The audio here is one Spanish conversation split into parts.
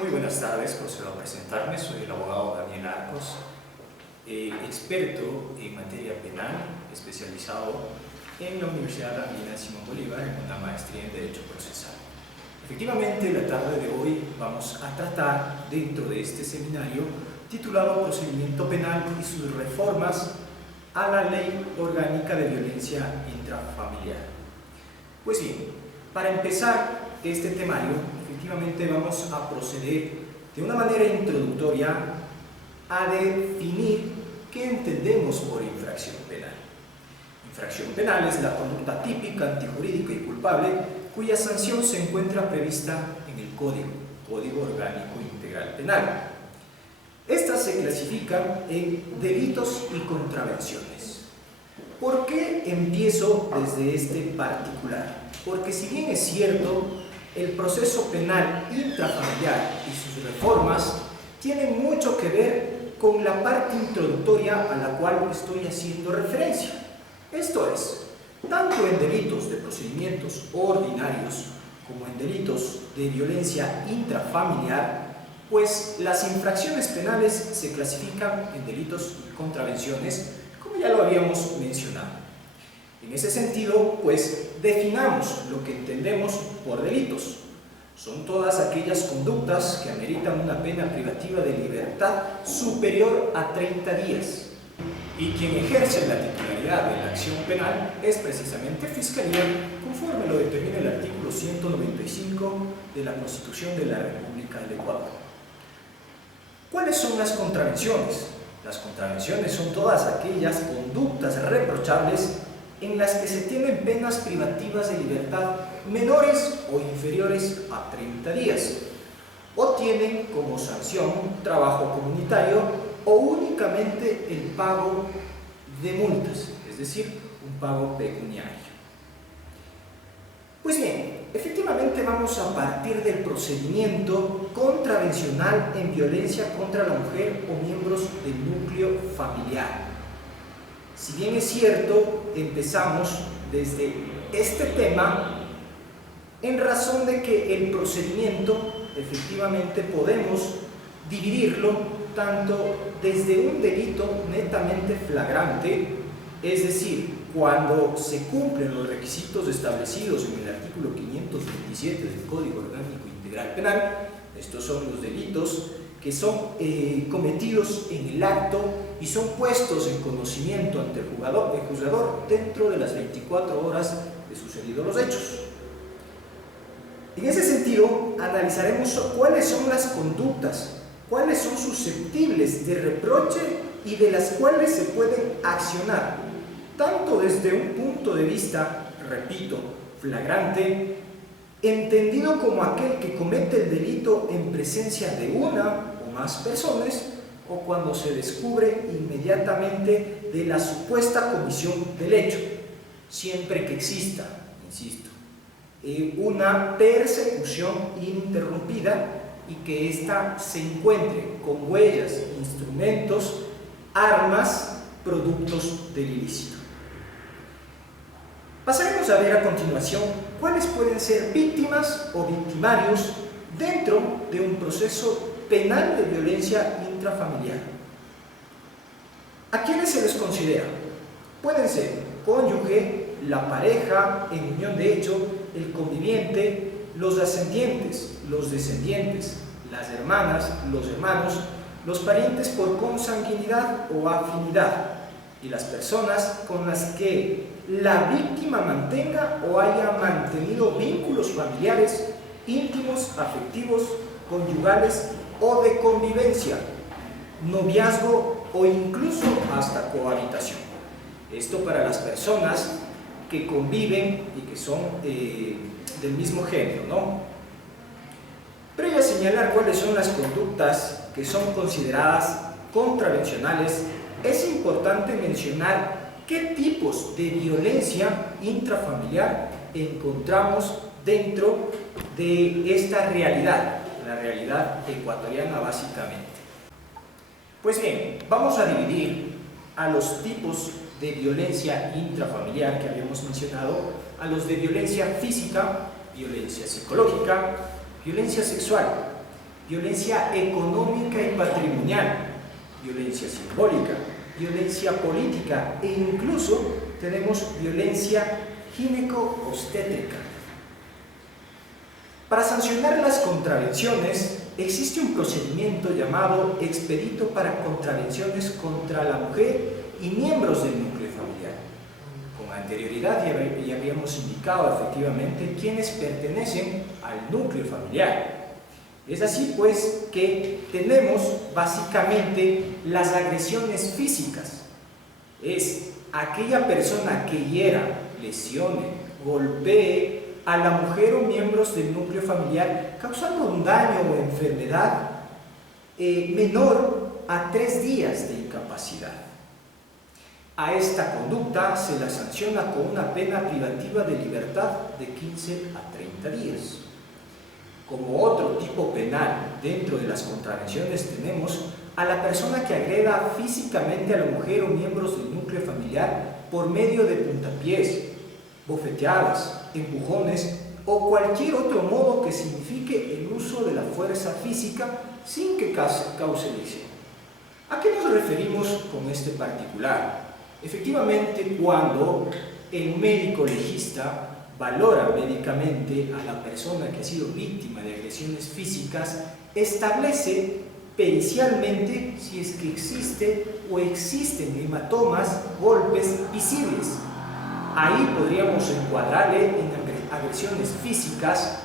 Muy buenas tardes, procedo a presentarme. Soy el abogado Daniel Arcos, experto en materia penal, especializado en la Universidad Andina Simón Bolívar en una maestría en Derecho Procesal. Efectivamente, la tarde de hoy vamos a tratar dentro de este seminario titulado Procedimiento Penal y sus reformas a la Ley Orgánica de Violencia Intrafamiliar. Pues bien, para empezar este temario, efectivamente vamos a proceder de una manera introductoria a definir qué entendemos por infracción penal. Infracción penal es la conducta típica, antijurídica y culpable cuya sanción se encuentra prevista en el Código Orgánico Integral Penal. Estas se clasifican en delitos y contravenciones. ¿Por qué empiezo desde este particular? Porque si bien es cierto, el proceso penal intrafamiliar y sus reformas tienen mucho que ver con la parte introductoria a la cual estoy haciendo referencia. Esto es, tanto en delitos de procedimientos ordinarios como en delitos de violencia intrafamiliar, pues las infracciones penales se clasifican en delitos y contravenciones, como ya lo habíamos mencionado. En ese sentido, pues definamos lo que entendemos por delitos. Son todas aquellas conductas que ameritan una pena privativa de libertad superior a 30 días. Y quien ejerce la titularidad de la acción penal es precisamente Fiscalía, conforme lo determina el artículo 195 de la Constitución de la República del Ecuador. ¿Cuáles son las contravenciones? Las contravenciones son todas aquellas conductas reprochables en las que se tienen penas privativas de libertad menores o inferiores a 30 días, o tienen como sanción trabajo comunitario o únicamente el pago de multas, es decir, un pago pecuniario. Pues bien, efectivamente vamos a partir del procedimiento contravencional en violencia contra la mujer o miembros del núcleo familiar. Si bien es cierto, empezamos desde este tema en razón de que el procedimiento efectivamente podemos dividirlo tanto desde un delito netamente flagrante, es decir, cuando se cumplen los requisitos establecidos en el artículo 527 del Código Orgánico Integral Penal. Estos son los delitos que son cometidos en el acto y son puestos en conocimiento ante el juzgador dentro de las 24 horas de sucedidos los hechos. En ese sentido, analizaremos cuáles son las conductas, cuáles son susceptibles de reproche y de las cuales se pueden accionar, tanto desde un punto de vista, repito, flagrante, entendido como aquel que comete el delito en presencia de una o más personas, o cuando se descubre inmediatamente de la supuesta comisión del hecho, siempre que exista, insisto, una persecución ininterrumpida y que ésta se encuentre con huellas, instrumentos, armas, productos del ilícito. Pasaremos a ver a continuación cuáles pueden ser víctimas o victimarios dentro de un proceso penal de violencia intrafamiliar. ¿A quiénes se les considera? Pueden ser cónyuge, la pareja en unión de hecho, el conviviente, los ascendientes, los descendientes, las hermanas, los hermanos, los parientes por consanguinidad o afinidad y las personas con las que la víctima mantenga o haya mantenido vínculos familiares, íntimos, afectivos, conyugales o de convivencia, noviazgo o incluso hasta cohabitación. Esto para las personas que conviven y que son del mismo género, ¿no? Previo a señalar cuáles son las conductas que son consideradas contravencionales, es importante mencionar qué tipos de violencia intrafamiliar encontramos dentro de esta realidad, la realidad ecuatoriana básicamente. Pues bien, vamos a dividir a los tipos de violencia intrafamiliar que habíamos mencionado, a los de violencia física, violencia psicológica, violencia sexual, violencia económica y patrimonial, violencia simbólica, violencia política e incluso tenemos violencia gineco-obstétrica. Para sancionar las contravenciones existe un procedimiento llamado expedito para contravenciones contra la mujer y miembros del núcleo familiar. Con anterioridad ya habíamos indicado efectivamente quienes pertenecen al núcleo familiar. Es así pues que tenemos básicamente las agresiones físicas. Es aquella persona que hiera, lesione, golpee a la mujer o miembros del núcleo familiar causando un daño o enfermedad menor a 3 días de incapacidad. A esta conducta se la sanciona con una pena privativa de libertad de 15 a 30 días. Como otro tipo penal dentro de las contravenciones tenemos a la persona que agreda físicamente a la mujer o miembros del núcleo familiar por medio de puntapiés, bofeteadas, empujones o cualquier otro modo que signifique el uso de la fuerza física sin que cause lesión. ¿A qué nos referimos con este particular? Efectivamente, cuando el médico legista valora médicamente a la persona que ha sido víctima de agresiones físicas, establece pericialmente si es que existe o existen hematomas, golpes visibles. Ahí podríamos encuadrarle en agresiones físicas.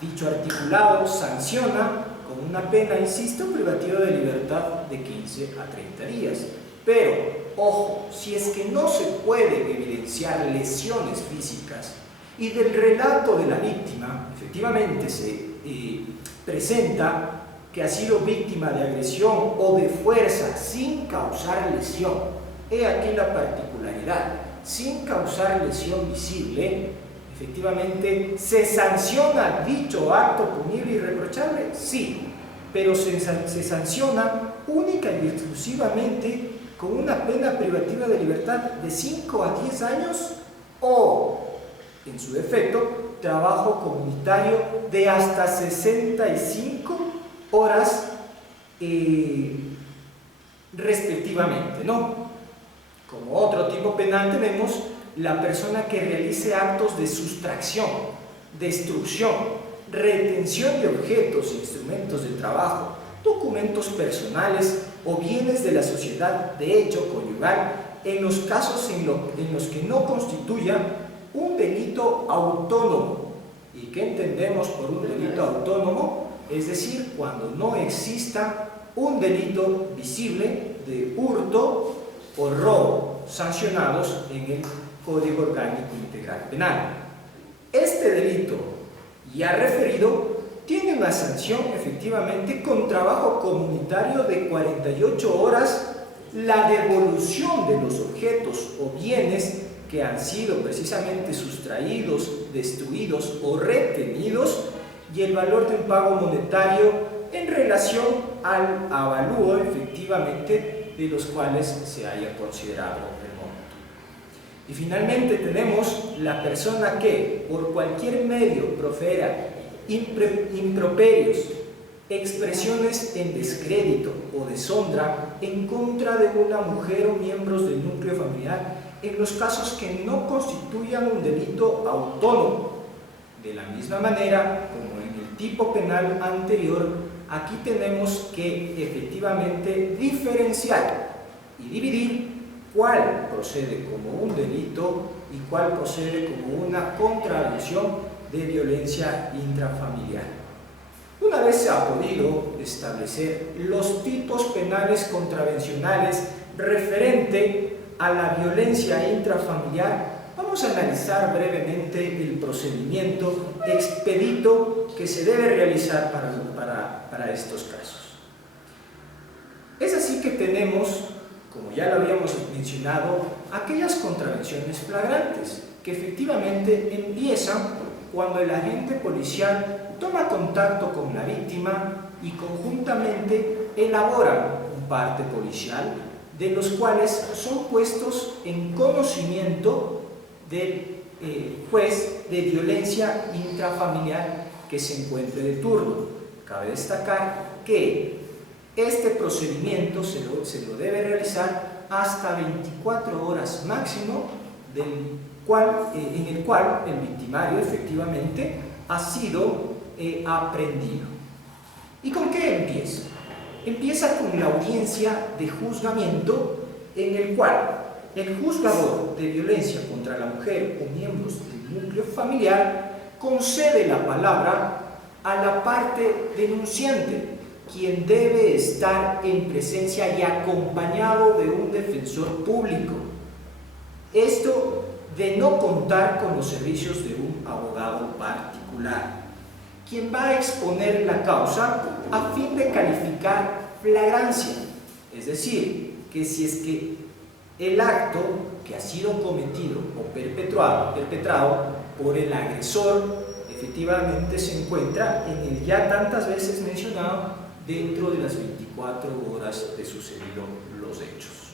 Dicho articulado sanciona con una pena, insisto, privativa de libertad de 15 a 30 días. Pero, ojo, si es que no se pueden evidenciar lesiones físicas y del relato de la víctima efectivamente se presenta que ha sido víctima de agresión o de fuerza sin causar lesión, he aquí la particularidad, sin causar lesión visible, efectivamente se sanciona dicho acto punible y reprochable, sí, pero se sanciona única y exclusivamente con una pena privativa de libertad de 5 a 10 años o, en su defecto, trabajo comunitario de hasta 65 horas respectivamente, ¿no? Como otro tipo penal tenemos la persona que realice actos de sustracción, destrucción, retención de objetos, instrumentos de trabajo, documentos personales o bienes de la sociedad de hecho conyugal en los casos en los que no constituya un delito autónomo. ¿Y qué entendemos por un delito autónomo? Es decir, cuando no exista un delito visible de hurto o robo sancionados en el Código Orgánico Integral Penal. Este delito ya referido tiene una sanción efectivamente con trabajo comunitario de 48 horas, la devolución de los objetos o bienes que han sido precisamente sustraídos, destruidos o retenidos y el valor de un pago monetario en relación al avalúo efectivamente de los cuales se haya considerado el monto. Y finalmente tenemos la persona que por cualquier medio profera improperios, expresiones en descrédito o deshonra en contra de una mujer o miembros del núcleo familiar en los casos que no constituyan un delito autónomo. De la misma manera, como en el tipo penal anterior, aquí tenemos que efectivamente diferenciar y dividir cuál procede como un delito y cuál procede como una contravención de violencia intrafamiliar. Una vez se ha podido establecer los tipos penales contravencionales referente a la violencia intrafamiliar, vamos a analizar brevemente el procedimiento expedito que se debe realizar para estos casos. Es así que tenemos, como ya lo habíamos mencionado, aquellas contravenciones flagrantes que efectivamente empiezan cuando el agente policial toma contacto con la víctima y conjuntamente elaboran un parte policial de los cuales son puestos en conocimiento del juez de violencia intrafamiliar que se encuentre de turno. Cabe destacar que este procedimiento se lo debe realizar hasta 24 horas máximo, en el cual el victimario efectivamente ha sido aprehendido. ¿Y con qué empieza? Empieza con la audiencia de juzgamiento, en el cual el juzgador de violencia contra la mujer o miembros del núcleo familiar concede la palabra a la parte denunciante, quien debe estar en presencia y acompañado de un defensor público. Esto de no contar con los servicios de un abogado particular, quien va a exponer la causa a fin de calificar flagrancia, es decir, que si es que el acto que ha sido cometido o perpetrado por el agresor efectivamente se encuentra en el ya tantas veces mencionado dentro de las 24 horas de sucedido los hechos.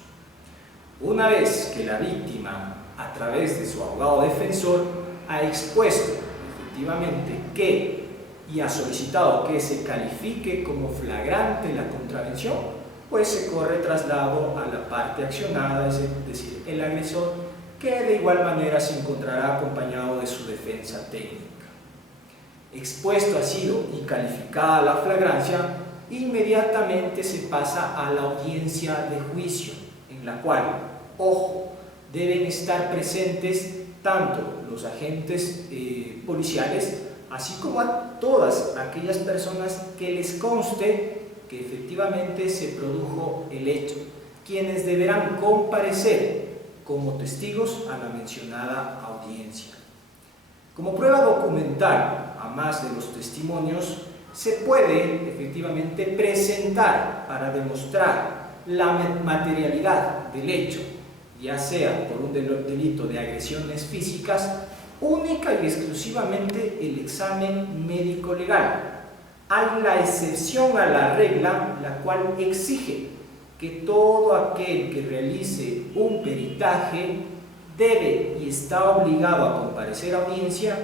Una vez que la víctima, a través de su abogado defensor, ha expuesto efectivamente y ha solicitado que se califique como flagrante la contravención, pues se corre traslado a la parte accionada, es decir, el agresor, que de igual manera se encontrará acompañado de su defensa técnica. Expuesto ha sido y calificada la flagrancia, inmediatamente se pasa a la audiencia de juicio, en la cual, ojo, deben estar presentes tanto los agentes policiales, así como a todas aquellas personas que les conste que efectivamente se produjo el hecho, quienes deberán comparecer como testigos a la mencionada audiencia. Como prueba documental, a más de los testimonios, se puede efectivamente presentar para demostrar la materialidad del hecho, ya sea por un delito de agresiones físicas, única y exclusivamente el examen médico legal. Hay la excepción a la regla, la cual exige que todo aquel que realice un peritaje debe y está obligado a comparecer a audiencia,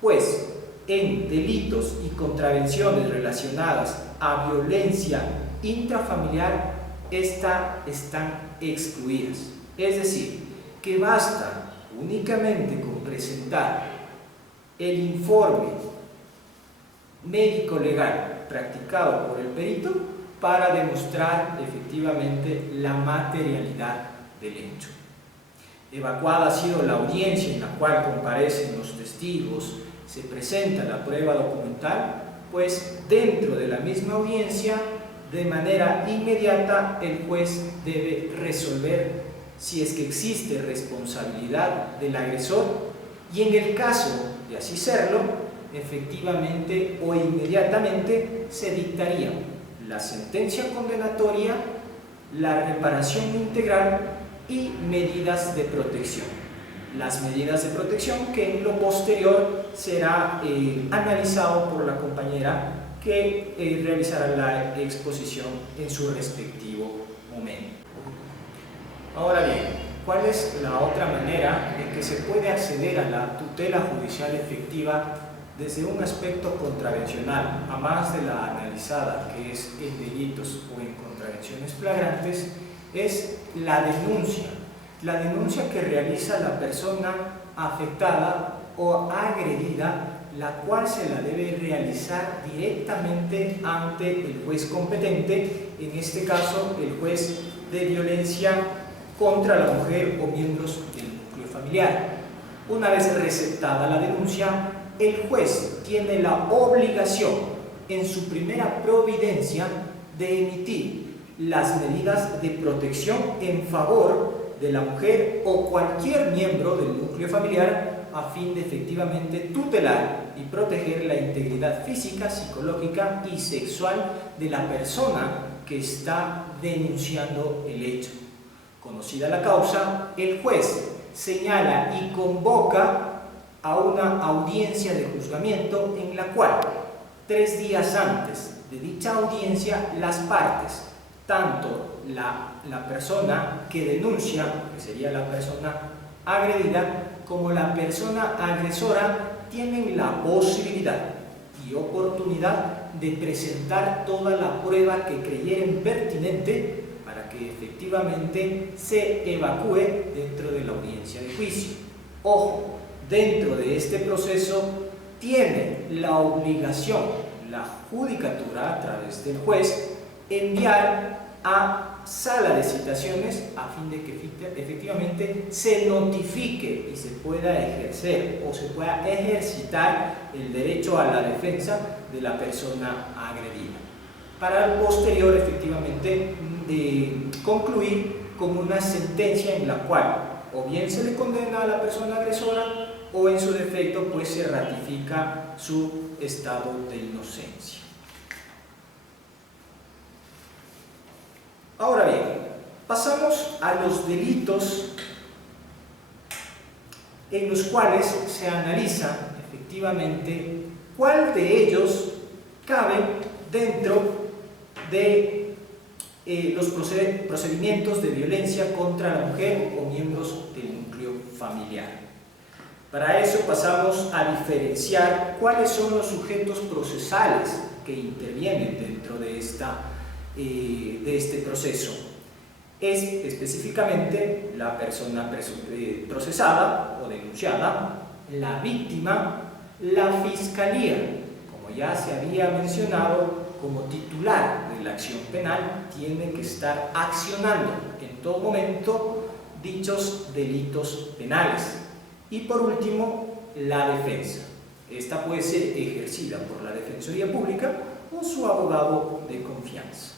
pues en delitos y contravenciones relacionadas a violencia intrafamiliar, están excluidas. Es decir, que basta únicamente con presentar el informe médico-legal practicado por el perito para demostrar efectivamente la materialidad del hecho. Evacuada ha sido la audiencia en la cual comparecen los testigos, se presenta la prueba documental, pues dentro de la misma audiencia, de manera inmediata, el juez debe resolver si es que existe responsabilidad del agresor y en el caso de así serlo, efectivamente o inmediatamente se dictaría la sentencia condenatoria, la reparación integral y medidas de protección. Las medidas de protección que en lo posterior será analizado por la compañera que realizará la exposición en su respectivo momento. Ahora bien, ¿cuál es la otra manera en que se puede acceder a la tutela judicial efectiva desde un aspecto contravencional, a más de la analizada, que es en delitos o en contravenciones flagrantes? Es la denuncia que realiza la persona afectada o agredida, la cual se la debe realizar directamente ante el juez competente, en este caso el juez de violencia contra la mujer o miembros del núcleo familiar. Una vez receptada la denuncia, el juez tiene la obligación en su primera providencia de emitir las medidas de protección en favor de la mujer o cualquier miembro del núcleo familiar a fin de efectivamente tutelar y proteger la integridad física, psicológica y sexual de la persona que está denunciando el hecho. Conocida la causa, el juez señala y convoca a una audiencia de juzgamiento en la cual 3 días antes de dicha audiencia las partes, tanto la persona que denuncia, que sería la persona agredida, como la persona agresora, tienen la posibilidad y oportunidad de presentar toda la prueba que creyeren pertinente para que efectivamente se evacúe dentro de la audiencia de juicio. Ojo, dentro de este proceso tiene la obligación la judicatura a través del juez enviar a sala de citaciones a fin de que efectivamente se notifique y se pueda ejercer o se pueda ejercitar el derecho a la defensa de la persona agredida, para posterior efectivamente de concluir con una sentencia en la cual o bien se le condena a la persona agresora o en su defecto pues se ratifica su estado de inocencia. Ahora bien, pasamos a los delitos en los cuales se analiza efectivamente cuál de ellos cabe dentro de los procedimientos de violencia contra la mujer o miembros del núcleo familiar. Para eso pasamos a diferenciar cuáles son los sujetos procesales que intervienen dentro de este proceso. Es específicamente la persona procesada o denunciada, la víctima, la fiscalía, como ya se había mencionado, como titular de la acción penal, tiene que estar accionando en todo momento dichos delitos penales. Y por último, la defensa. Esta puede ser ejercida por la Defensoría Pública o su abogado de confianza.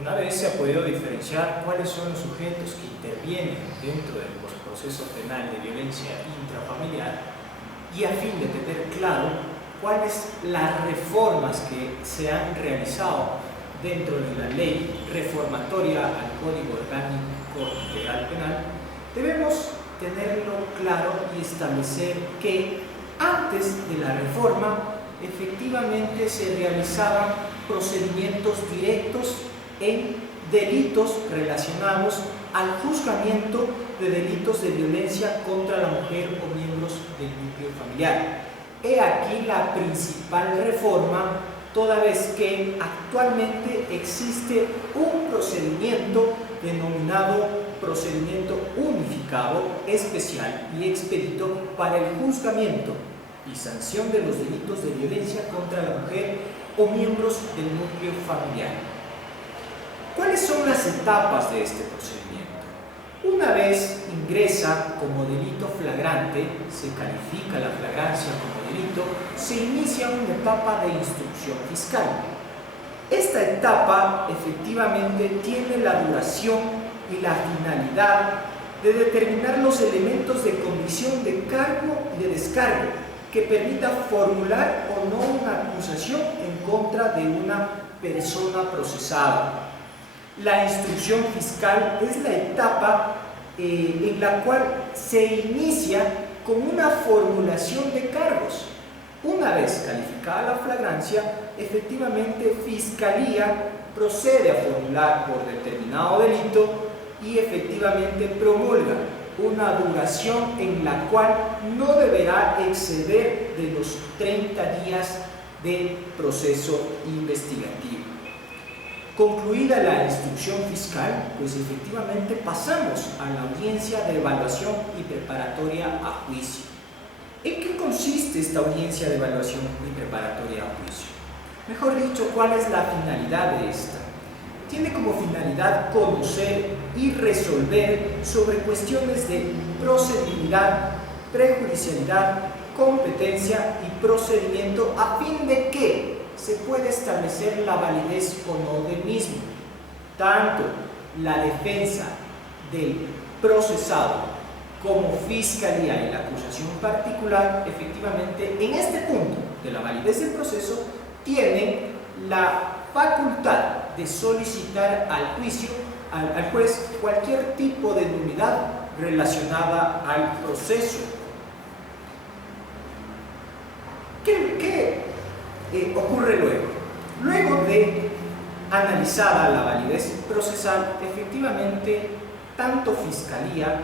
Una vez se ha podido diferenciar cuáles son los sujetos que intervienen dentro del proceso penal de violencia intrafamiliar y a fin de tener claro cuáles las reformas que se han realizado dentro de la ley reformatoria al Código Orgánico Integral Penal, debemos tenerlo claro y establecer que antes de la reforma efectivamente se realizaban procedimientos directos en delitos relacionados al juzgamiento de delitos de violencia contra la mujer o miembros del núcleo familiar. He aquí la principal reforma, toda vez que actualmente existe un procedimiento denominado procedimiento unificado, especial y expedito para el juzgamiento y sanción de los delitos de violencia contra la mujer o miembros del núcleo familiar. ¿Cuáles son las etapas de este procedimiento? Una vez ingresa como delito flagrante, se califica la flagrancia como delito, se inicia una etapa de instrucción fiscal. Esta etapa efectivamente tiene la duración y la finalidad de determinar los elementos de condición de cargo y de descargo que permita formular o no una acusación en contra de una persona procesada. La instrucción fiscal es la etapa en la cual se inicia con una formulación de cargos. Una vez calificada la flagrancia, efectivamente Fiscalía procede a formular por determinado delito y efectivamente promulga una duración en la cual no deberá exceder de los 30 días de proceso investigativo. Concluida la instrucción fiscal, pues efectivamente pasamos a la audiencia de evaluación y preparatoria a juicio. ¿En qué consiste esta audiencia de evaluación y preparatoria a juicio? Mejor dicho, ¿cuál es la finalidad de esta? Tiene como finalidad conocer y resolver sobre cuestiones de procedibilidad, prejudicialidad, competencia y procedimiento a fin de que se pueda establecer la validez o no del mismo. Tanto la defensa del procesado como Fiscalía y la acusación particular, efectivamente, en este punto de la validez del proceso, tienen la facultad de solicitar al juicio, al juez, cualquier tipo de nulidad relacionada al proceso. ¿Qué ocurre luego? Luego de analizada la validez procesal, efectivamente, tanto Fiscalía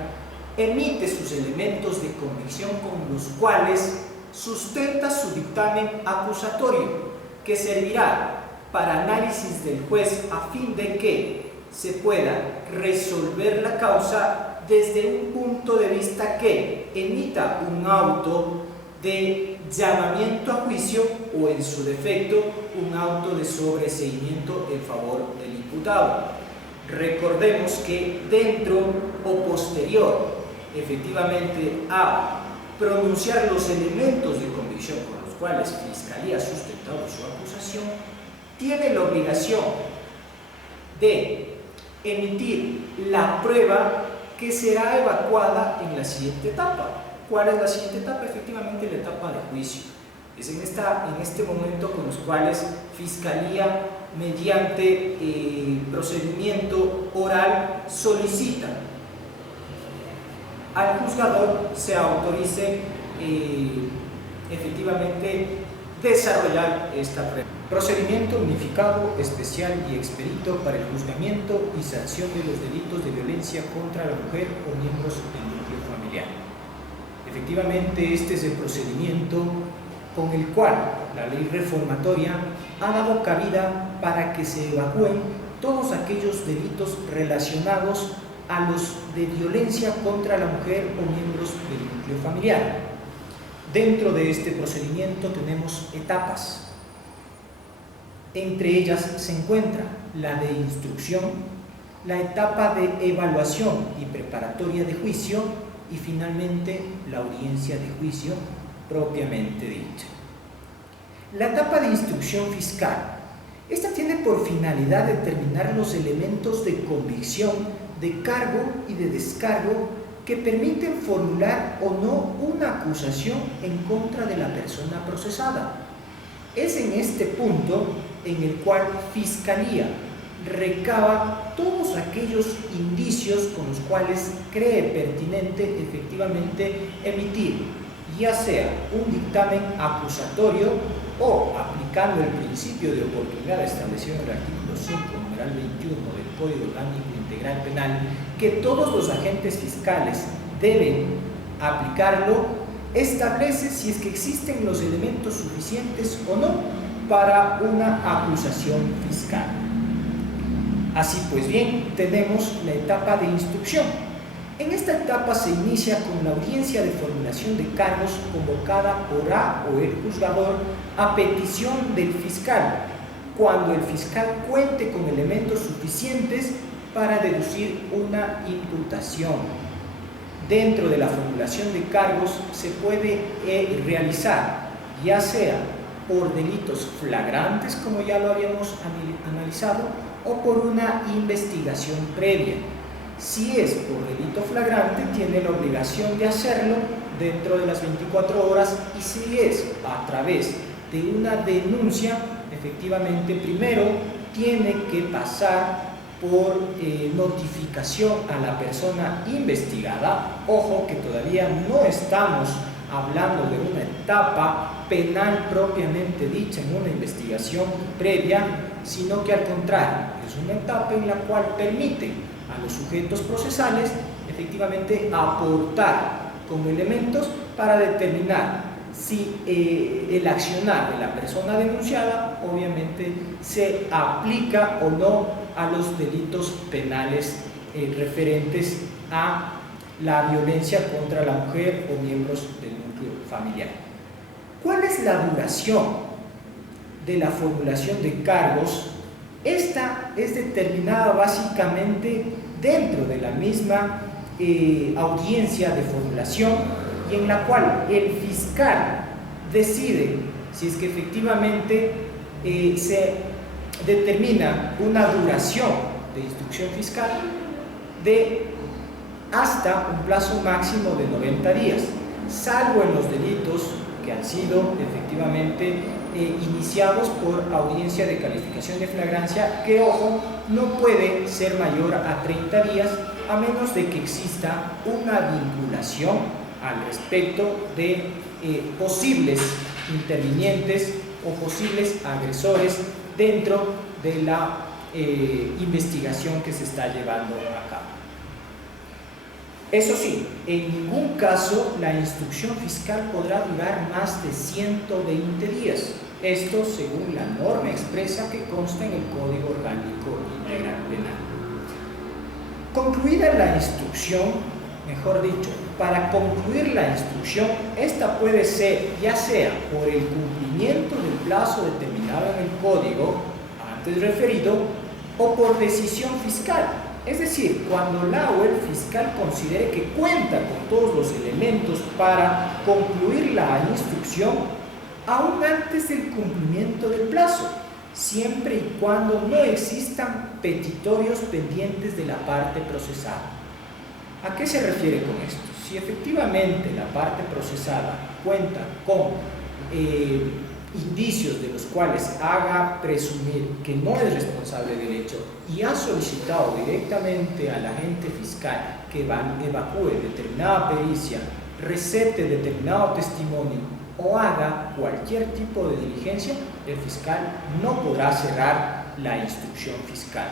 emite sus elementos de convicción con los cuales sustenta su dictamen acusatorio, que servirá para análisis del juez a fin de que se pueda resolver la causa desde un punto de vista que emita un auto de llamamiento a juicio o, en su defecto, un auto de sobreseimiento en favor del imputado. Recordemos que dentro o posterior, efectivamente, a pronunciar los elementos de convicción con los cuales Fiscalía ha sustentado su acusación, tiene la obligación de emitir la prueba que será evacuada en la siguiente etapa. ¿Cuál es la siguiente etapa? Efectivamente, la etapa de juicio. Es en este momento con los cuales Fiscalía, mediante procedimiento oral, solicita al juzgador se autorice efectivamente desarrollar esta prueba. Procedimiento unificado, especial y expedito para el juzgamiento y sanción de los delitos de violencia contra la mujer o miembros del núcleo familiar. Efectivamente, este es el procedimiento con el cual la ley reformatoria ha dado cabida para que se evacúen todos aquellos delitos relacionados a los de violencia contra la mujer o miembros del núcleo familiar. Dentro de este procedimiento tenemos etapas. Entre ellas se encuentra la de instrucción, la etapa de evaluación y preparatoria de juicio y finalmente la audiencia de juicio propiamente dicha. La etapa de instrucción fiscal. Esta tiene por finalidad determinar los elementos de convicción, de cargo y de descargo que permiten formular o no una acusación en contra de la persona procesada. Es en este punto en el cual Fiscalía recaba todos aquellos indicios con los cuales cree pertinente efectivamente emitir, ya sea un dictamen acusatorio o, aplicando el principio de oportunidad establecido en el artículo 5, numeral 21 del Código Orgánico Integral Penal, que todos los agentes fiscales deben aplicarlo, establece si es que existen los elementos suficientes o no para una acusación fiscal. Así pues bien, tenemos la etapa de instrucción. En esta etapa se inicia con la audiencia de formulación de cargos convocada por A o el juzgador a petición del fiscal, cuando el fiscal cuente con elementos suficientes para deducir una imputación. Dentro de la formulación de cargos se puede realizar, ya sea por delitos flagrantes, como ya lo habíamos analizado, o por una investigación previa. Si es por delito flagrante, tiene la obligación de hacerlo dentro de las 24 horas, y si es a través de una denuncia, efectivamente primero tiene que pasar por notificación a la persona investigada. Ojo que todavía no estamos hablando de una etapa penal propiamente dicha en una investigación previa, sino que al contrario, es una etapa en la cual permite a los sujetos procesales efectivamente aportar con elementos para determinar si el accionar de la persona denunciada obviamente se aplica o no a los delitos penales referentes a la violencia contra la mujer o miembros del núcleo familiar. ¿Cuál es la duración de la formulación de cargos? Esta es determinada básicamente dentro de la misma audiencia de formulación, y en la cual el fiscal decide si es que efectivamente se determina una duración de instrucción fiscal de hasta un plazo máximo de 90 días, salvo en los delitos que han sido efectivamente iniciados por audiencia de calificación de flagrancia, que, ojo, no puede ser mayor a 30 días a menos de que exista una vinculación al respecto de posibles intervinientes o posibles agresores dentro de la investigación que se está llevando a cabo. Eso sí, en ningún caso la instrucción fiscal podrá durar más de 120 días. Esto según la norma expresa que consta en el Código Orgánico Integral Penal. Concluida la instrucción, mejor dicho, para concluir la instrucción, esta puede ser ya sea por el cumplimiento del plazo determinado en el Código antes referido o por decisión fiscal. Es decir, cuando la o el fiscal considere que cuenta con todos los elementos para concluir la instrucción, aún antes del cumplimiento del plazo, siempre y cuando no existan petitorios pendientes de la parte procesada. ¿A qué se refiere con esto? Si efectivamente la parte procesada cuenta con indicios de los cuales haga presumir que no es responsable del hecho y ha solicitado directamente al agente fiscal que evacúe determinada pericia, recete determinado testimonio o haga cualquier tipo de diligencia, el fiscal no podrá cerrar la instrucción fiscal.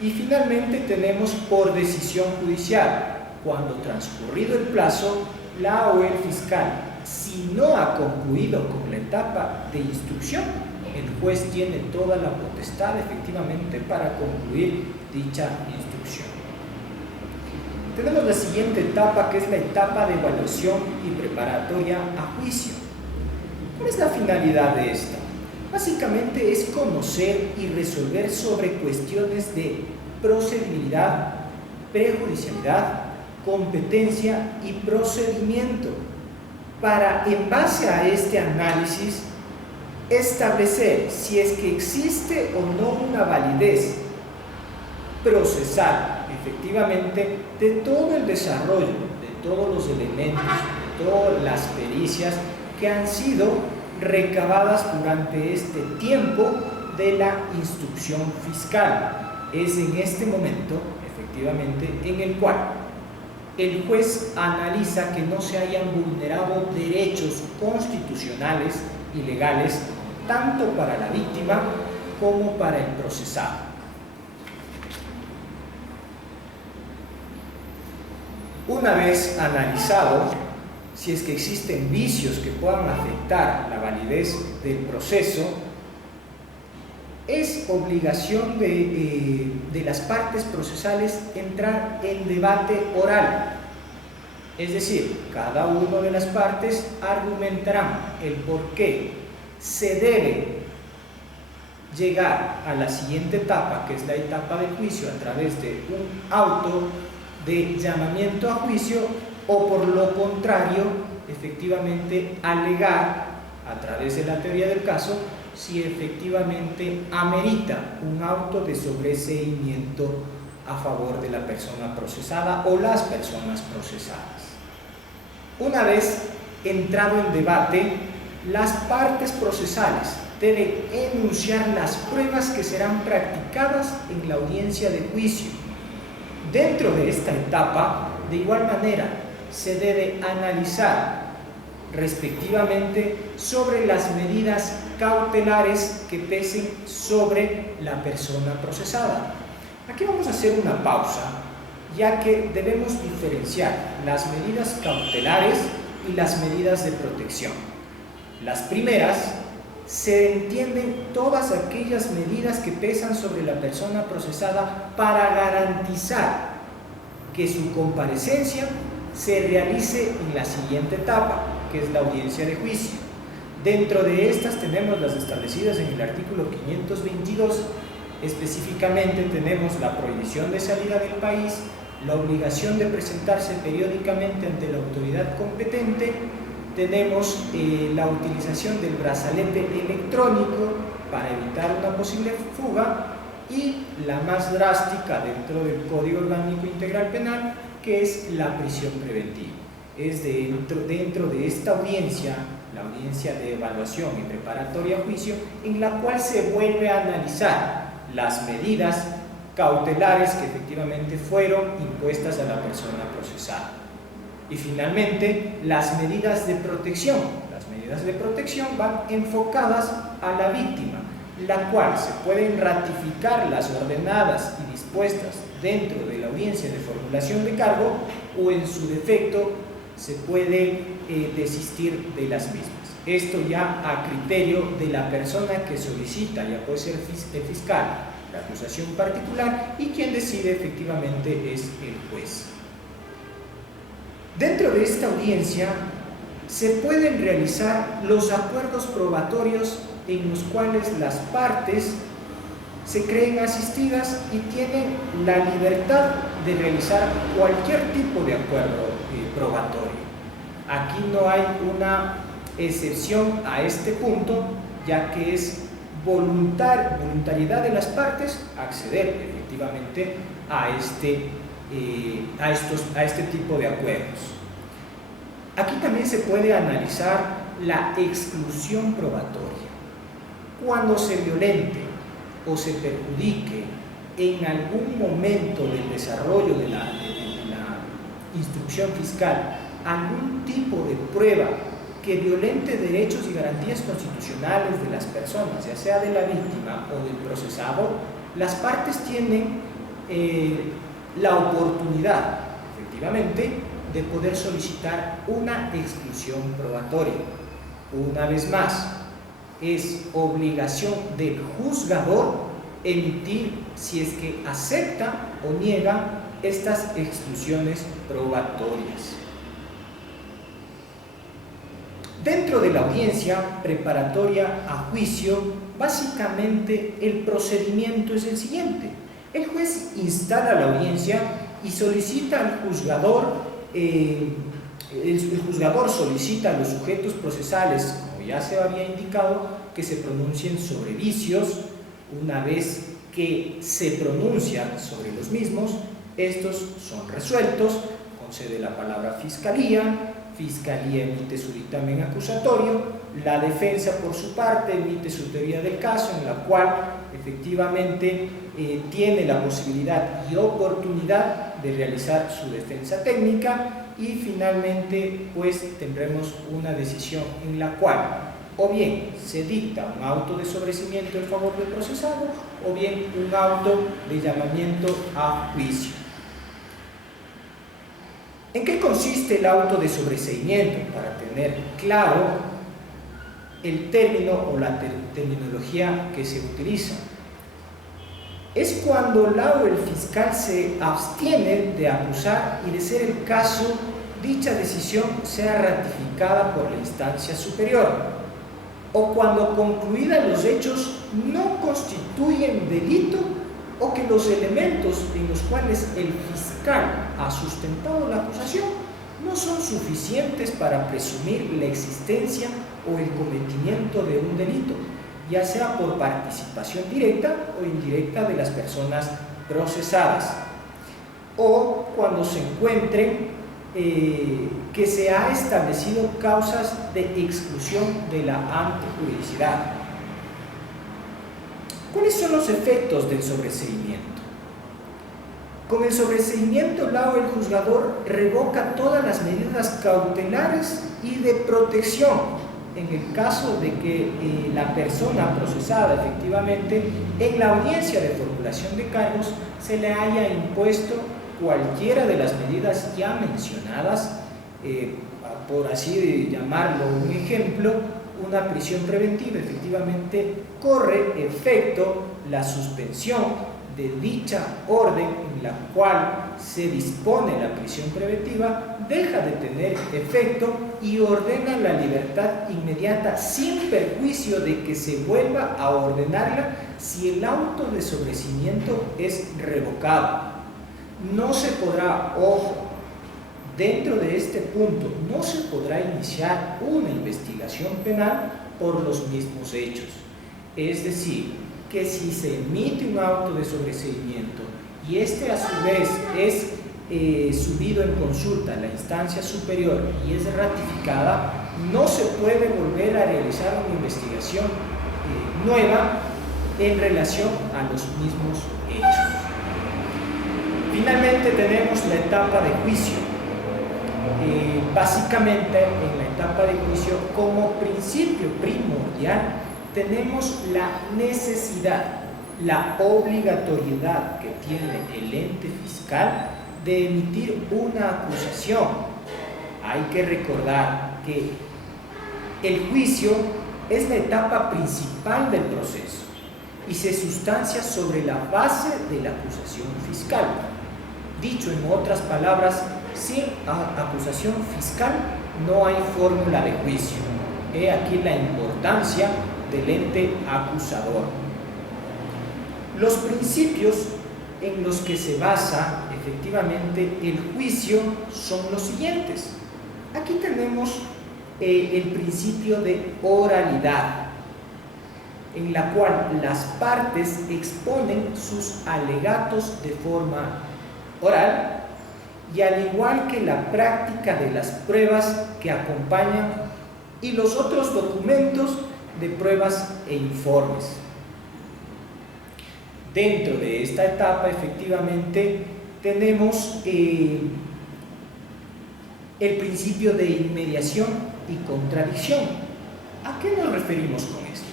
Y finalmente tenemos por decisión judicial, cuando transcurrido el plazo, la o el fiscal, si no ha concluido con la etapa de instrucción, el juez tiene toda la potestad efectivamente para concluir dicha instrucción. Tenemos la siguiente etapa, que es la etapa de evaluación y preparatoria a juicio. ¿Cuál es la finalidad de esta? Básicamente es conocer y resolver sobre cuestiones de procedibilidad, prejudicialidad, competencia y procedimiento, para, en base a este análisis, establecer si es que existe o no una validez procesal, efectivamente, de todo el desarrollo, de todos los elementos, de todas las pericias que han sido recabadas durante este tiempo de la instrucción fiscal. Es en este momento, efectivamente, en el cual el juez analiza que no se hayan vulnerado derechos constitucionales y legales tanto para la víctima como para el procesado. Una vez analizado si es que existen vicios que puedan afectar la validez del proceso, es obligación de las partes procesales entrar en debate oral. Es decir, cada una de las partes argumentarán el por qué se debe llegar a la siguiente etapa, que es la etapa de juicio, a través de un auto de llamamiento a juicio, o por lo contrario, efectivamente alegar a través de la teoría del caso si efectivamente amerita un auto de sobreseimiento a favor de la persona procesada o las personas procesadas. Una vez entrado en debate, las partes procesales deben enunciar las pruebas que serán practicadas en la audiencia de juicio. Dentro de esta etapa, de igual manera, se debe analizar respectivamente sobre las medidas cautelares que pesen sobre la persona procesada. Aquí vamos a hacer una pausa, ya que debemos diferenciar las medidas cautelares y las medidas de protección. Las primeras se entienden todas aquellas medidas que pesan sobre la persona procesada para garantizar que su comparecencia se realice en la siguiente etapa, que es la audiencia de juicio. Dentro de estas tenemos las establecidas en el artículo 522, específicamente tenemos la prohibición de salida del país, la obligación de presentarse periódicamente ante la autoridad competente, tenemos la utilización del brazalete electrónico para evitar una posible fuga y la más drástica dentro del Código Orgánico Integral Penal, que es la prisión preventiva. Es dentro de esta audiencia, la audiencia de evaluación y preparatoria a juicio, en la cual se vuelve a analizar las medidas cautelares que efectivamente fueron impuestas a la persona procesada. Y finalmente, las medidas de protección. Las medidas de protección van enfocadas a la víctima, la cual se pueden ratificar las ordenadas y dispuestas dentro de la audiencia de formulación de cargo, o en su defecto se puede desistir de las mismas. Esto ya a criterio de la persona que solicita, ya puede ser el fiscal, la acusación particular, y quien decide efectivamente es el juez. Dentro de esta audiencia se pueden realizar los acuerdos probatorios en los cuales las partes se creen asistidas y tienen la libertad de realizar cualquier tipo de acuerdo probatorio. Aquí no hay una excepción a este punto, ya que es voluntariedad de las partes acceder efectivamente a este tipo de acuerdos. Aquí también se puede analizar la exclusión probatoria. Cuando se violente o se perjudique en algún momento del desarrollo de la instrucción fiscal algún tipo de prueba que violente derechos y garantías constitucionales de las personas, ya sea de la víctima o del procesado, las partes tienen la oportunidad, efectivamente, de poder solicitar una exclusión probatoria. Una vez más, es obligación del juzgador emitir si es que acepta o niega estas exclusiones probatorias. Dentro de la audiencia preparatoria a juicio, básicamente el procedimiento es el siguiente. El juez instala la audiencia y solicita al juzgador, el juzgador solicita a los sujetos procesales, como ya se había indicado, que se pronuncien sobre vicios. Una vez que se pronuncian sobre los mismos, estos son resueltos, concede la palabra Fiscalía emite su dictamen acusatorio, la defensa por su parte emite su teoría del caso, en la cual efectivamente tiene la posibilidad y oportunidad de realizar su defensa técnica, y finalmente pues tendremos una decisión en la cual o bien se dicta un auto de sobreseimiento en favor del procesado, o bien un auto de llamamiento a juicio. ¿En qué consiste el auto de sobreseimiento? Para tener claro el término o la terminología que se utiliza. Es cuando la o el fiscal se abstiene de acusar y, de ser el caso, dicha decisión sea ratificada por la instancia superior, o cuando concluidos los hechos no constituyen delito, o que los elementos en los cuales el fiscal ha sustentado la acusación no son suficientes para presumir la existencia o el cometimiento de un delito, ya sea por participación directa o indirecta de las personas procesadas, o cuando se encuentren que se ha establecido causas de exclusión de la antejuridicidad. ¿Cuáles son los efectos del sobreseimiento? Con el sobreseimiento, el juzgador revoca todas las medidas cautelares y de protección en el caso de que la persona procesada efectivamente en la audiencia de formulación de cargos se le haya impuesto cualquiera de las medidas ya mencionadas, por así llamarlo un ejemplo, una prisión preventiva. Efectivamente corre efecto la suspensión de dicha orden en la cual se dispone la prisión preventiva, deja de tener efecto y ordena la libertad inmediata sin perjuicio de que se vuelva a ordenarla si el auto de sobreseimiento es revocado. No se podrá, ojo, dentro de este punto, no se podrá iniciar una investigación penal por los mismos hechos. Es decir, que si se emite un auto de sobreseimiento y este a su vez es subido en consulta a la instancia superior y es ratificada, no se puede volver a realizar una investigación nueva en relación a los mismos hechos. Finalmente tenemos la etapa de juicio. Básicamente en la etapa de juicio, como principio primordial, tenemos la necesidad, la obligatoriedad que tiene el ente fiscal de emitir una acusación. Hay que recordar que el juicio es la etapa principal del proceso y se sustancia sobre la base de la acusación fiscal. Dicho en otras palabras, sin acusación fiscal no hay fórmula de juicio. He aquí la importancia del ente acusador. Los principios en los que se basa efectivamente el juicio son los siguientes. Aquí tenemos el principio de oralidad, en la cual las partes exponen sus alegatos de forma oral, y al igual que la práctica de las pruebas que acompañan y los otros documentos de pruebas e informes. Dentro de esta etapa, efectivamente, tenemos el principio de inmediación y contradicción. ¿A qué nos referimos con esto?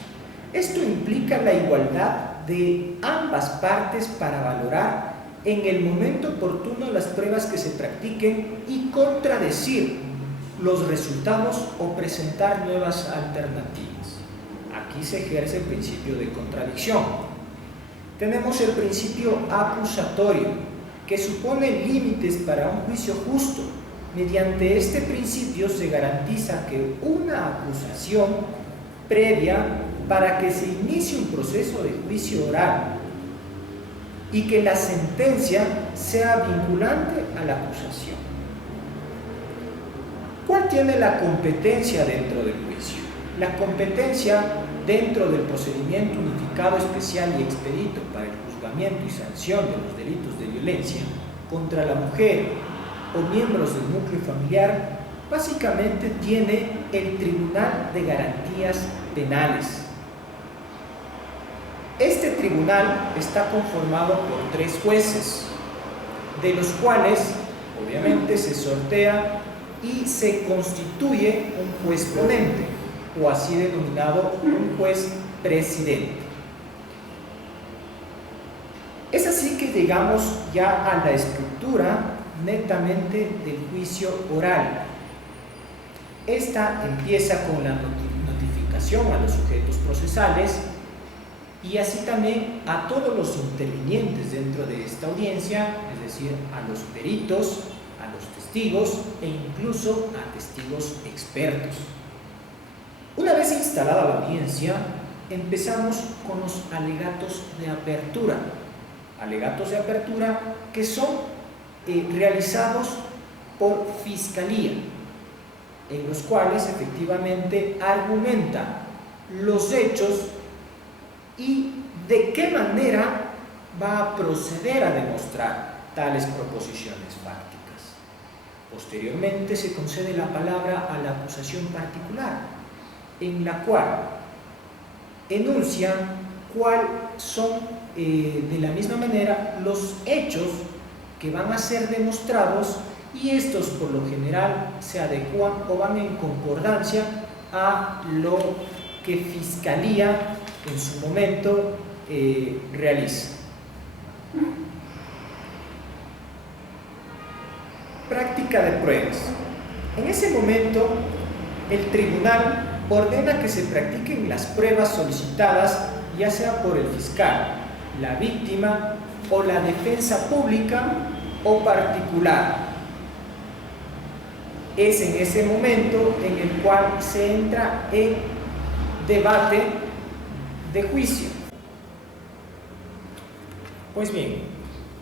Esto implica la igualdad de ambas partes para valorar en el momento oportuno las pruebas que se practiquen y contradecir los resultados o presentar nuevas alternativas. Aquí se ejerce el principio de contradicción. Tenemos el principio acusatorio, que supone límites para un juicio justo. Mediante este principio se garantiza que una acusación previa para que se inicie un proceso de juicio oral y que la sentencia sea vinculante a la acusación. ¿Cuál tiene la competencia dentro del juicio? La competencia dentro del procedimiento unificado especial y expedito para el juzgamiento y sanción de los delitos de violencia contra la mujer o miembros del núcleo familiar, básicamente tiene el Tribunal de Garantías Penales. Este tribunal está conformado por 3 jueces, de los cuales obviamente se sortea y se constituye un juez ponente, o así denominado un juez presidente. Es así que llegamos ya a la estructura netamente del juicio oral. Esta empieza con la notificación a los sujetos procesales y así también a todos los intervinientes dentro de esta audiencia, es decir, a los peritos, a los testigos e incluso a testigos expertos. Una vez instalada la audiencia, empezamos con los alegatos de apertura. Alegatos de apertura que son realizados por Fiscalía, en los cuales efectivamente argumenta los hechos y de qué manera va a proceder a demostrar tales proposiciones fácticas. Posteriormente se concede la palabra a la acusación particular, en la cual enuncia cuáles son de la misma manera los hechos que van a ser demostrados, y estos por lo general se adecuan o van en concordancia a lo que Fiscalía en su momento realiza. Práctica de pruebas. En ese momento, el tribunal ordena que se practiquen las pruebas solicitadas, ya sea por el fiscal, la víctima o la defensa pública o particular. Es en ese momento en el cual se entra en debate de juicio. Pues bien,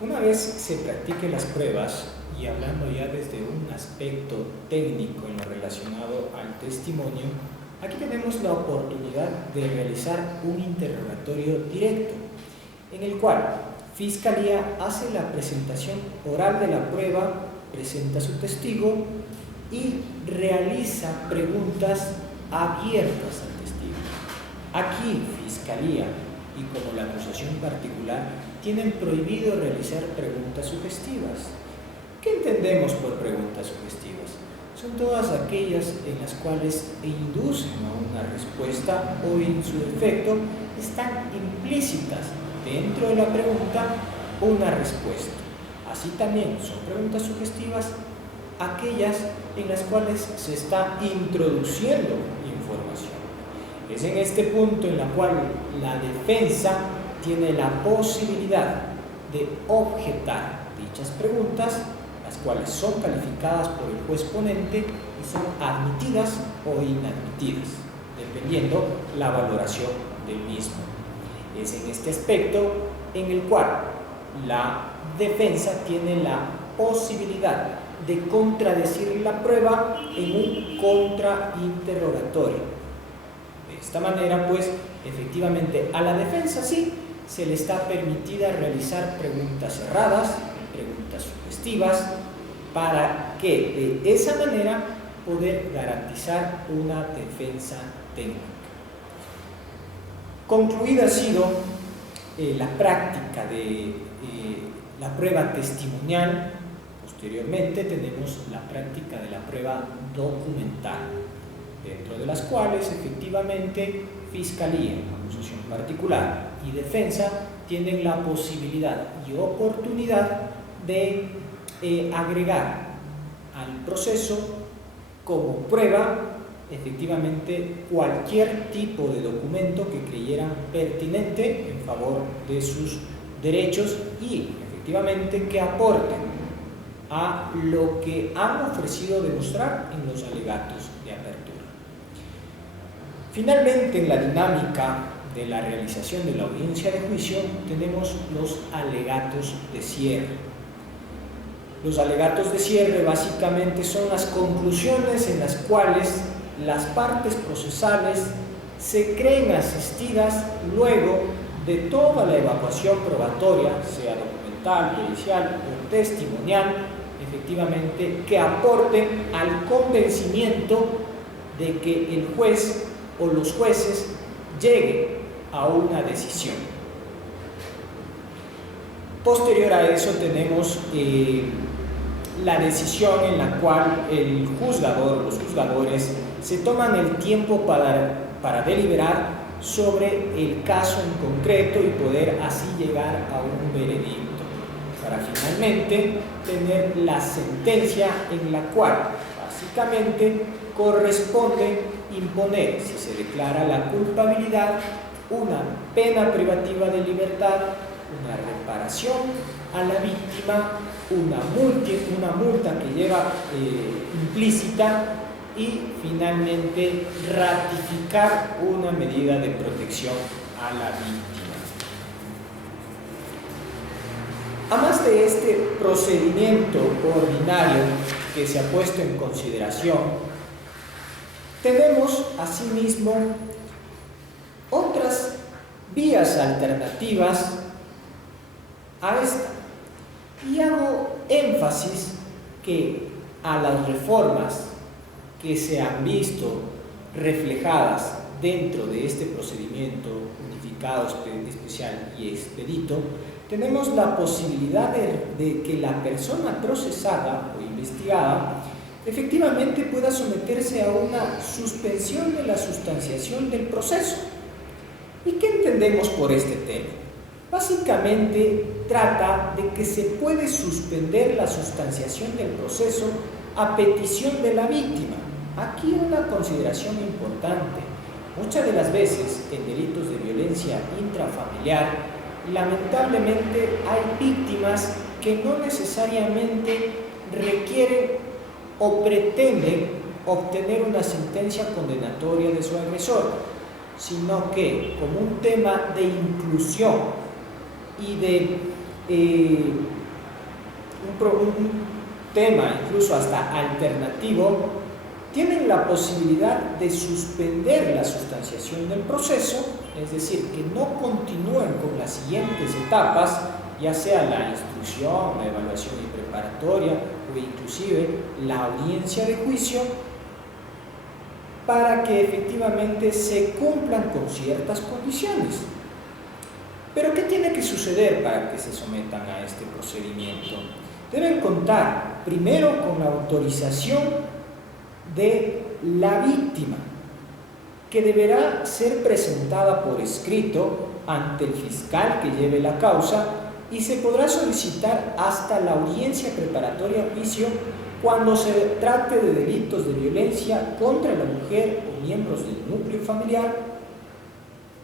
una vez se practiquen las pruebas, y hablando ya desde un aspecto técnico en lo relacionado al testimonio, aquí tenemos la oportunidad de realizar un interrogatorio directo, en el cual Fiscalía hace la presentación oral de la prueba, presenta a su testigo y realiza preguntas abiertas al testigo. Aquí Fiscalía y como la acusación particular tienen prohibido realizar preguntas sugestivas. ¿Qué entendemos por preguntas sugestivas? son todas aquellas en las cuales inducen a una respuesta o en su defecto están implícitas dentro de la pregunta una respuesta. Así también son preguntas sugestivas aquellas en las cuales se está introduciendo información. Es en este punto en la cual la defensa tiene la posibilidad de objetar dichas preguntas, las cuales son calificadas por el juez ponente y son admitidas o inadmitidas, dependiendo la valoración del mismo. Es en este aspecto en el cual la defensa tiene la posibilidad de contradecir la prueba en un contrainterrogatorio. De esta manera, pues, efectivamente, a la defensa sí se le está permitida realizar preguntas cerradas, preguntas sugestivas, para que de esa manera poder garantizar una defensa técnica. Concluida ha sido la práctica de la prueba testimonial, posteriormente tenemos la práctica de la prueba documental, dentro de las cuales efectivamente Fiscalía, acusación particular y defensa tienen la posibilidad y oportunidad de agregar al proceso como prueba efectivamente cualquier tipo de documento que creyeran pertinente en favor de sus derechos y efectivamente que aporten a lo que han ofrecido demostrar en los alegatos de apertura. Finalmente, en la dinámica de la realización de la audiencia de juicio tenemos los alegatos de cierre. Los alegatos de cierre básicamente son las conclusiones en las cuales las partes procesales se creen asistidas luego de toda la evacuación probatoria, sea documental, pericial o testimonial, efectivamente que aporten al convencimiento de que el juez o los jueces lleguen a una decisión. Posterior a eso tenemos la decisión en la cual el juzgador o los juzgadores se toman el tiempo para deliberar sobre el caso en concreto y poder así llegar a un veredicto, para finalmente tener la sentencia en la cual básicamente corresponde imponer, si se declara la culpabilidad, una pena privativa de libertad, una reparación a la víctima, una multa que lleva implícita y finalmente ratificar una medida de protección a la víctima. Además de este procedimiento ordinario que se ha puesto en consideración, tenemos asimismo otras vías alternativas a esta. Y hago énfasis que a las reformas que se han visto reflejadas dentro de este procedimiento unificado, especial y expedito, tenemos la posibilidad de que la persona procesada o investigada efectivamente pueda someterse a una suspensión de la sustanciación del proceso. ¿Y qué entendemos por este tema? Básicamente trata de que se puede suspender la sustanciación del proceso a petición de la víctima. Aquí una consideración importante. Muchas de las veces en delitos de violencia intrafamiliar, lamentablemente hay víctimas que no necesariamente requieren o pretenden obtener una sentencia condenatoria de su agresor, sino que como un tema de inclusión y de un tema incluso hasta alternativo, tienen la posibilidad de suspender la sustanciación del proceso, es decir, que no continúen con las siguientes etapas, ya sea la instrucción, la evaluación y preparatoria o inclusive la audiencia de juicio, para que efectivamente se cumplan con ciertas condiciones. Pero ¿qué tiene que suceder para que se sometan a este procedimiento? Deben contar primero con la autorización de la víctima, que deberá ser presentada por escrito ante el fiscal que lleve la causa y se podrá solicitar hasta la audiencia preparatoria a juicio cuando se trate de delitos de violencia contra la mujer o miembros del núcleo familiar,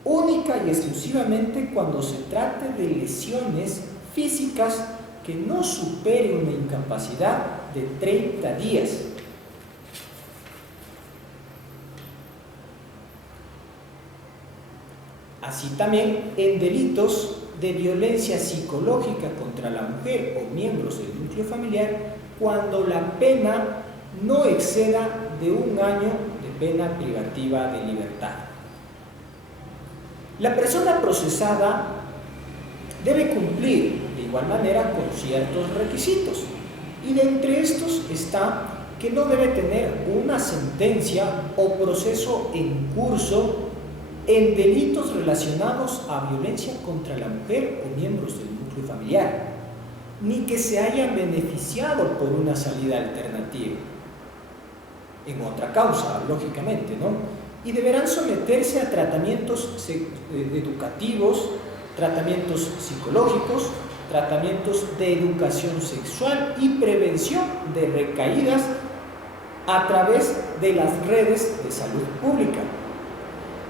única y exclusivamente cuando se trate de lesiones físicas que no superen una incapacidad de 30 días. Así también en delitos de violencia psicológica contra la mujer o miembros del núcleo familiar cuando la pena no exceda de 1 año de pena privativa de libertad. La persona procesada debe cumplir de igual manera con ciertos requisitos y de entre estos está que no debe tener una sentencia o proceso en curso en delitos relacionados a violencia contra la mujer o miembros del núcleo familiar, ni que se hayan beneficiado por una salida alternativa en otra causa, lógicamente, ¿no? Y deberán someterse a tratamientos educativos, tratamientos psicológicos, tratamientos de educación sexual y prevención de recaídas a través de las redes de salud pública.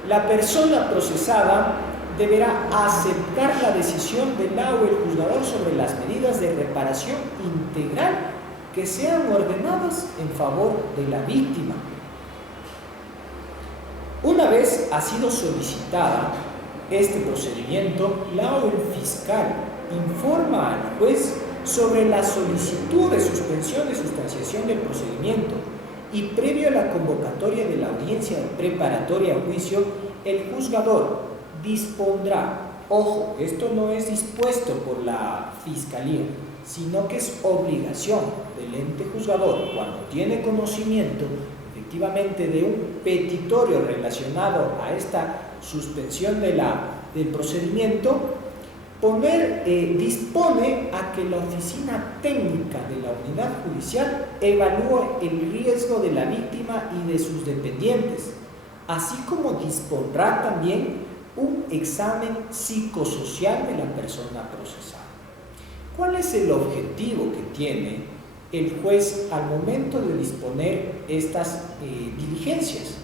La persona procesada deberá aceptar la decisión del la o el juzgador sobre las medidas de reparación integral que sean ordenadas en favor de la víctima. Una vez ha sido solicitada este procedimiento, la o el fiscal informa al juez sobre la solicitud de suspensión de sustanciación del procedimiento y previo a la convocatoria de la audiencia preparatoria a juicio, el juzgador dispondrá, ojo, esto no es dispuesto por la fiscalía, sino que es obligación del ente juzgador cuando tiene conocimiento efectivamente de un petitorio relacionado a esta suspensión del procedimiento, dispone a que la oficina técnica de la unidad judicial evalúe el riesgo de la víctima y de sus dependientes, así como dispondrá también un examen psicosocial de la persona procesada. ¿Cuál es el objetivo que tiene el juez al momento de disponer estas diligencias?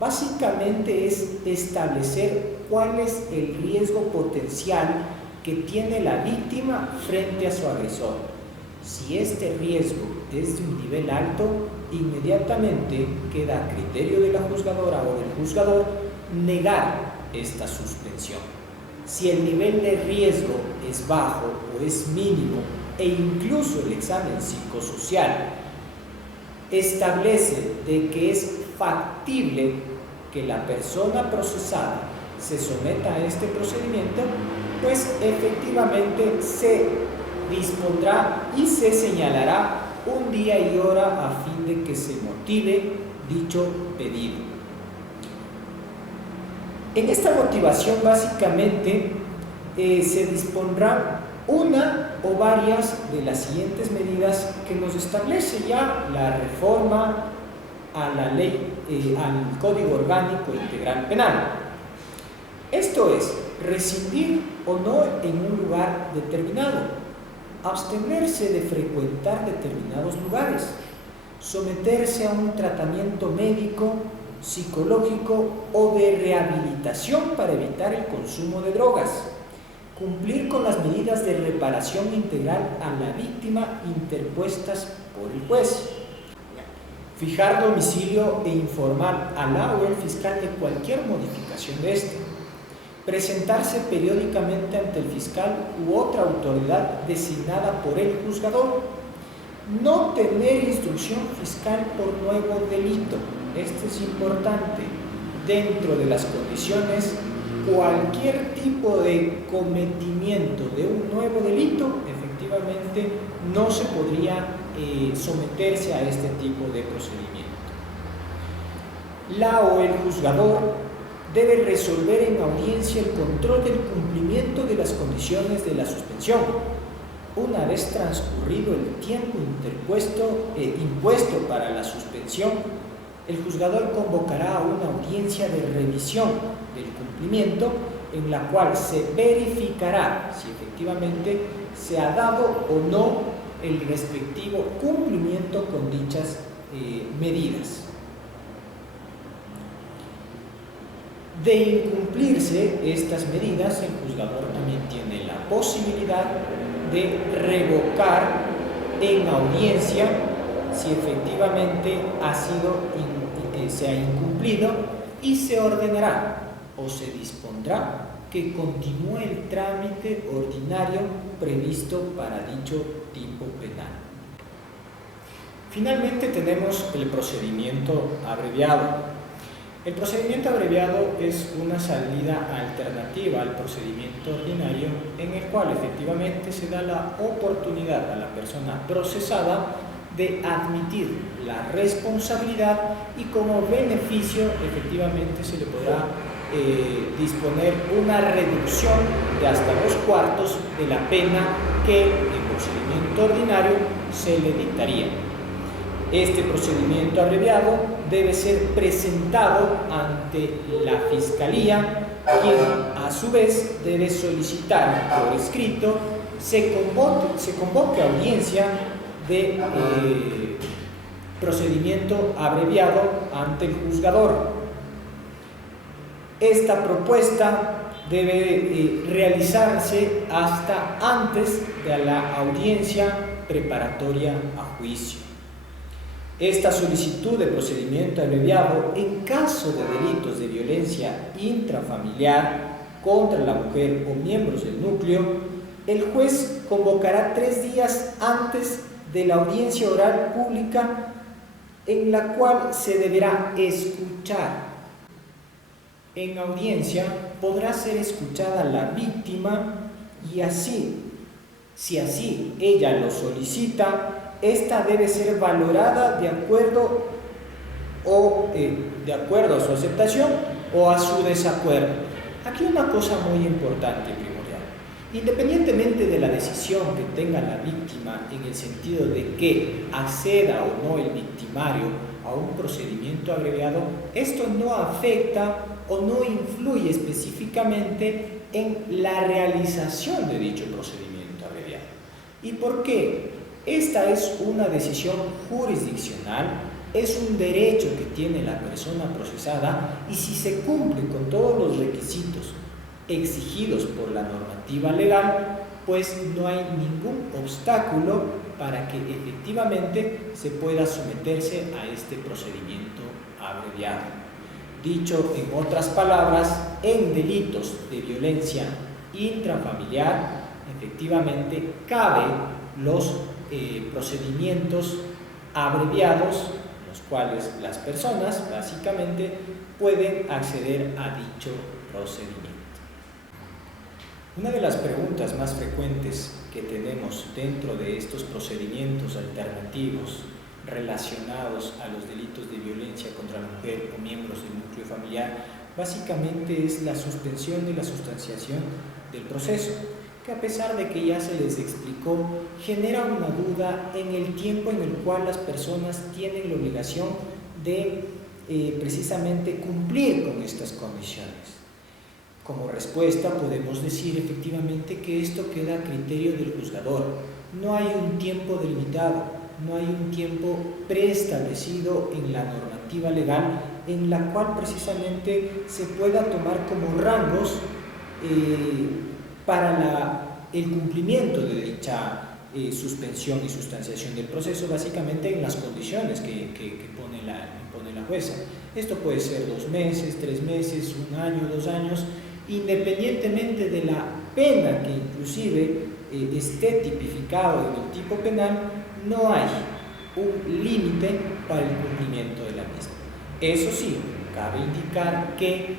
Básicamente es establecer cuál es el riesgo potencial que tiene la víctima frente a su agresor. Si este riesgo es de un nivel alto, inmediatamente queda a criterio de la juzgadora o del juzgador negar esta suspensión. Si el nivel de riesgo es bajo o es mínimo e incluso el examen psicosocial establece de que es factible que la persona procesada se someta a este procedimiento, pues efectivamente se dispondrá y se señalará un día y hora a fin de que se motive dicho pedido. En esta motivación básicamente se dispondrá una o varias de las siguientes medidas que nos establece ya la reforma a la ley, al Código Orgánico Integral Penal. Esto es, residir o no en un lugar determinado, abstenerse de frecuentar determinados lugares, someterse a un tratamiento médico, psicológico o de rehabilitación para evitar el consumo de drogas, cumplir con las medidas de reparación integral a la víctima interpuestas por el juez, fijar domicilio e informar al la o el fiscal de cualquier modificación de este, presentarse periódicamente ante el fiscal u otra autoridad designada por el juzgador, no tener instrucción fiscal por nuevo delito. Esto es importante. Dentro de las condiciones, cualquier tipo de cometimiento de un nuevo delito, efectivamente no se podría someterse a este tipo de procedimiento. La o el juzgador debe resolver en audiencia el control del cumplimiento de las condiciones de la suspensión. Una vez transcurrido el tiempo impuesto para la suspensión, el juzgador convocará una audiencia de revisión del cumplimiento en la cual se verificará si efectivamente se ha dado o no el respectivo cumplimiento con dichas medidas. De incumplirse estas medidas, el juzgador también tiene la posibilidad de revocar en audiencia si efectivamente se ha incumplido, y se ordenará o se dispondrá que continúe el trámite ordinario previsto para dicho tipo penal. Finalmente tenemos el procedimiento abreviado. El procedimiento abreviado es una salida alternativa al procedimiento ordinario, en el cual efectivamente se da la oportunidad a la persona procesada de admitir la responsabilidad, y como beneficio efectivamente se le podrá disponer una reducción de hasta 2/4 de la pena que en procedimiento ordinario se le dictaría. Este procedimiento abreviado debe ser presentado ante la Fiscalía, quien a su vez debe solicitar por escrito se convoque audiencia de procedimiento abreviado ante el juzgador. Esta propuesta debe realizarse hasta antes de la audiencia preparatoria a juicio. Esta solicitud de procedimiento abreviado, en caso de delitos de violencia intrafamiliar contra la mujer o miembros del núcleo, el juez convocará 3 días antes de la audiencia oral pública, en la cual se deberá escuchar. En audiencia podrá ser escuchada la víctima, y así, si así ella lo solicita, esta debe ser valorada de acuerdo a su aceptación o a su desacuerdo. Aquí una cosa muy importante y primordial. Independientemente de la decisión que tenga la víctima en el sentido de que acceda o no el victimario a un procedimiento abreviado, esto no afecta o no influye específicamente en la realización de dicho procedimiento abreviado. ¿Y por qué? Esta es una decisión jurisdiccional, es un derecho que tiene la persona procesada, y si se cumple con todos los requisitos exigidos por la normativa legal, pues no hay ningún obstáculo para que efectivamente se pueda someterse a este procedimiento abreviado. Dicho en otras palabras, en delitos de violencia intrafamiliar, efectivamente cabe los procedimientos abreviados, los cuales las personas básicamente pueden acceder a dicho procedimiento. Una de las preguntas más frecuentes que tenemos dentro de estos procedimientos alternativos relacionados a los delitos de violencia contra la mujer o miembros del núcleo familiar, básicamente es la suspensión de la sustanciación del proceso, que a pesar de que ya se les explicó, genera una duda en el tiempo en el cual las personas tienen la obligación de precisamente cumplir con estas condiciones. Como respuesta podemos decir efectivamente que esto queda a criterio del juzgador. No hay un tiempo delimitado, no hay un tiempo preestablecido en la normativa legal en la cual precisamente se pueda tomar como rangos para el cumplimiento de dicha suspensión y sustanciación del proceso, básicamente en las condiciones que pone la jueza. Esto puede ser 2 meses, 3 meses, 1 año, 2 años, independientemente de la pena que inclusive esté tipificado en el tipo penal. No hay un límite para el cumplimiento de la misma. Eso sí, cabe indicar que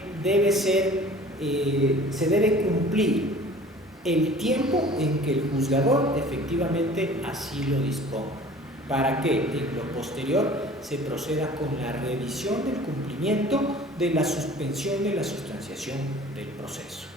se debe cumplir el tiempo en que el juzgador efectivamente así lo disponga, para que en lo posterior se proceda con la revisión del cumplimiento de la suspensión de la sustanciación del proceso.